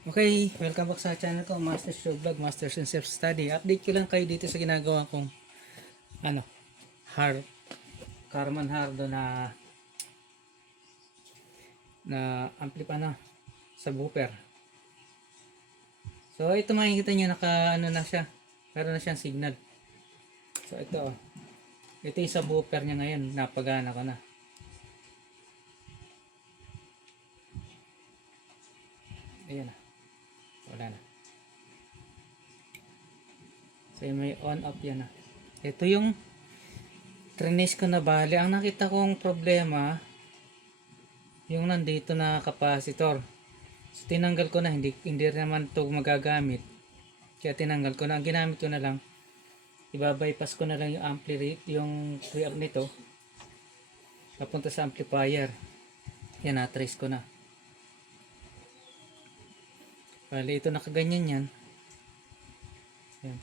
Okay, welcome back sa channel ko, Master Show Vlog, Masters in Self Study. Update ko lang kayo dito sa ginagawa kong ano, har Carman Hardo na amplifier sa booper. So ito makikita niyo naka ano na siya. Meron na siyang signal. So ito oh. Ito yung sa booper niya ngayon, napagana ko na. Ayan na. Wala na. So may on off yan na. Ito yung trinis ko na bali. Ang nakita kong problema yung nandito na capacitor. So tinanggal ko na, hindi naman ito magagamit. Kaya tinanggal ko na. Ang ginamit ko na lang, iba-bypass ko na lang yung ampli rate, yung preamp nito papunta sa amplifier. Yan, na-trace ko na. Bali ito nakaganyan yan. Yan.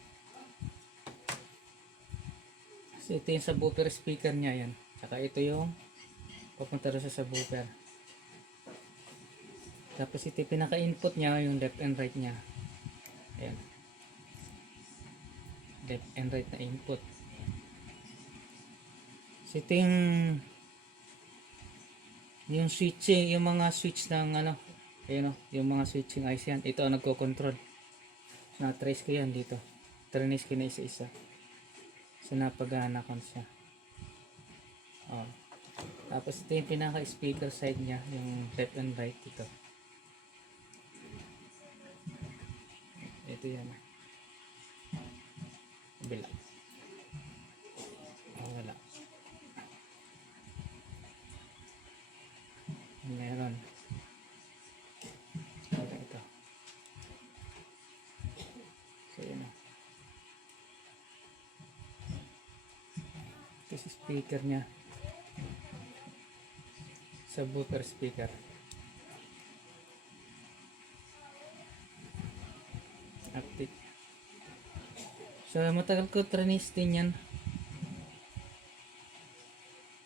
So ito yung subwoofer speaker niya yan. Saka ito yung papunta rin sa subwoofer. Tapos ito yung pinaka-input niya, yung left and right niya. Ayan. Left and right na input. So ito yung switching, yung mga switch ng ano, ayun o, yung mga switching IC yan. Ito ang nagko-control. Na-trace ko yan dito. Trace ko na isa-isa. So napagana ko siya. Oh. Tapos ito yung pinaka-speaker side niya, yung left and right dito. Ito yan. Bila. Oh, wala. Meron. Ito. So yun na. Ito si speaker niya. Subwoofer speaker. Update. So matagal ko tranis din yan.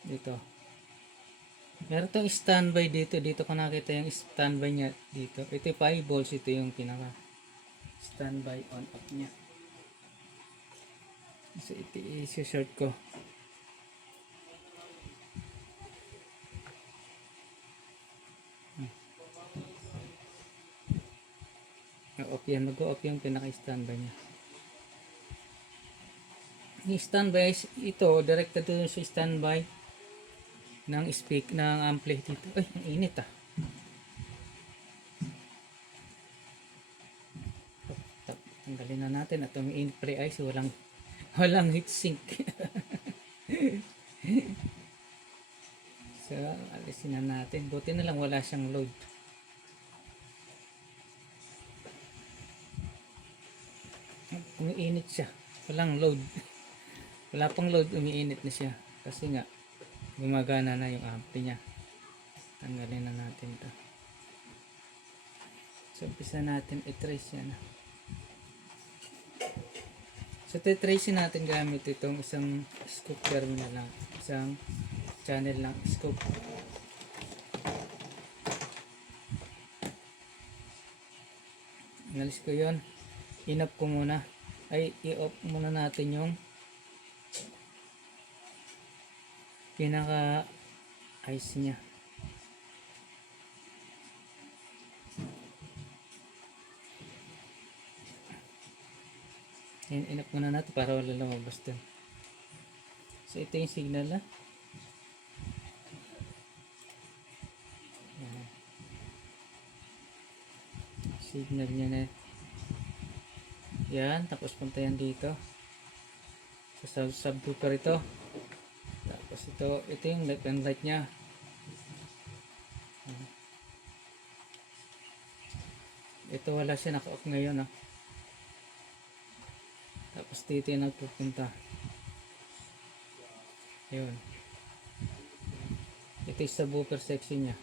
Dito. Meron itong standby dito. Dito ko nakita yung standby niya dito. Ito yung 5 volts. Ito yung pinaka standby on off niya. So ito i-short ko. Off yan. Mag-off yung pinaka-standby niya. Yung standby ito, directed to sa standby ng ng ampli dito. Ay, ang init ah. Tanggalin na natin at umiinit pre-ice. Walang heatsink. So, alisin na natin. Buti na lang wala siyang load. Umiinit siya. Walang load. Wala pang load, umiinit na siya. Kasi nga, gumagana na yung ampli niya. Tanggalin na natin ito. So, umpisa natin i-trace yan. So, i-trace natin gamit itong isang scope terminal lang. Isang channel lang scope. Inalis ko yun. In-off ko muna. Ay, i-off muna natin yung pinaka IC niya. Yan, in-off muna natin para wala lumabas dun. So ito yung signal na. Yan. Signal niya na. Yan, tapos punta yan dito. Sa subwoofer ito. Tapos ito yung left and right niya. Ito wala siya, naka-off ngayon ah. Tapos dito yung nagpupunta. Yun. Ito yung subwoofer section niya.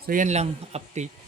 So yan lang update.